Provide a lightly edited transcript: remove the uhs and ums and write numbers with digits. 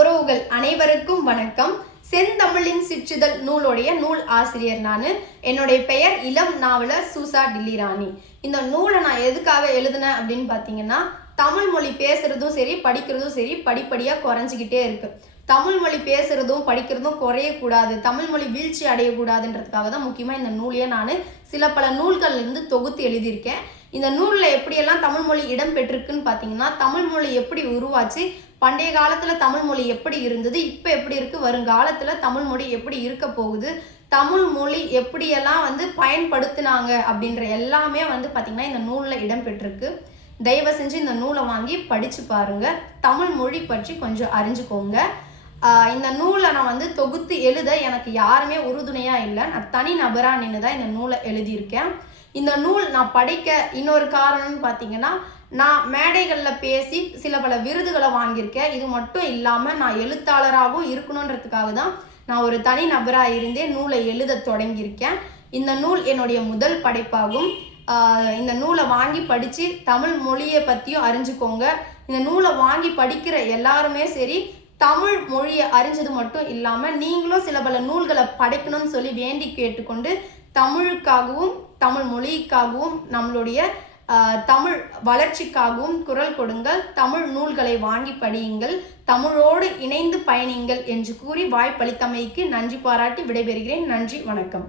உறவுகள் அனைவருக்கும் வணக்கம். செந்தமிழின் சிற்றிதழ் நூலுடைய நூல் ஆசிரியர் நான். என்னுடைய பெயர் இளம் நாவலர் சூசா டில்லிராணி. இந்த நூலை நான் எதுக்காக எழுதினேன் அப்படின்னு பார்த்தீங்கன்னா, தமிழ் மொழி பேசுறதும் சரி படிக்கிறதும் சரி படிப்படியாக குறைஞ்சிக்கிட்டே இருக்கு. தமிழ் மொழி பேசுறதும் படிக்கிறதும் குறையக்கூடாது, தமிழ் மொழி வீழ்ச்சி அடையக்கூடாதுன்றதுக்காக தான் முக்கியமாக இந்த நூலையே நான் பல நூல்கள்லேருந்து தொகுத்து எழுதியிருக்கேன். இந்த நூலில் எப்படியெல்லாம் தமிழ் மொழி இடம் பெற்றிருக்குன்னு பார்த்தீங்கன்னா, தமிழ் மொழி எப்படி உருவாச்சு, பண்டைய காலத்தில் தமிழ் மொழி எப்படி இருந்தது, இப்போ எப்படி இருக்குது, வருங்காலத்தில் தமிழ் மொழி எப்படி இருக்க போகுது, தமிழ் மொழி எப்படியெல்லாம் பயன்படுத்தினாங்க அப்படின்ற எல்லாமே பார்த்திங்கன்னா இந்த நூலில் இடம் பெற்றிருக்கு. தயவு செஞ்சு இந்த நூலை வாங்கி படித்து பாருங்கள். தமிழ் மொழி பற்றி கொஞ்சம் அறிஞ்சுக்கோங்க. இந்த நூலை நான் தொகுத்து எழுத எனக்கு யாருமே உறுதுணையாக இல்லை. நான் தனி நபராக நின்று தான் இந்த நூலை எழுதியிருக்கேன். இந்த நூல் நான் படிக்க இன்னொரு காரணம்னு பார்த்தீங்கன்னா, நான் மேடைகளில் பேசி பல விருதுகளை வாங்கியிருக்கேன். இது மட்டும் இல்லாமல் நான் எழுத்தாளராகவும் இருக்கணுன்றதுக்காக தான் நான் ஒரு தனி நபராக இருந்தே நூலை எழுத தொடங்கியிருக்கேன். இந்த நூல் என்னுடைய முதல் படைப்பாகும். இந்த நூலை வாங்கி படித்து தமிழ் மொழியை பற்றியும் அறிஞ்சுக்கோங்க. இந்த நூலை வாங்கி படிக்கிற எல்லாருமே சரி, தமிழ் மொழியை அறிஞ்சது மட்டும் இல்லாமல் நீங்களும் பல நூல்களை படைக்கணும்னு சொல்லி வேண்டி கேட்டுக்கொண்டு, தமிழுக்காகவும் தமிழ் மொழிக்காகவும் நம்மளுடைய தமிழ் வளர்ச்சிக்காகவும் குரல் கொடுங்கள். தமிழ் நூல்களை வாங்கி படியுங்கள், தமிழோடு இணைந்து பயணிங்கள் என்று கூறி வாய்ப்பளித்தமைக்கு நன்றி பாராட்டி விடைபெறுகிறேன். நன்றி, வணக்கம்.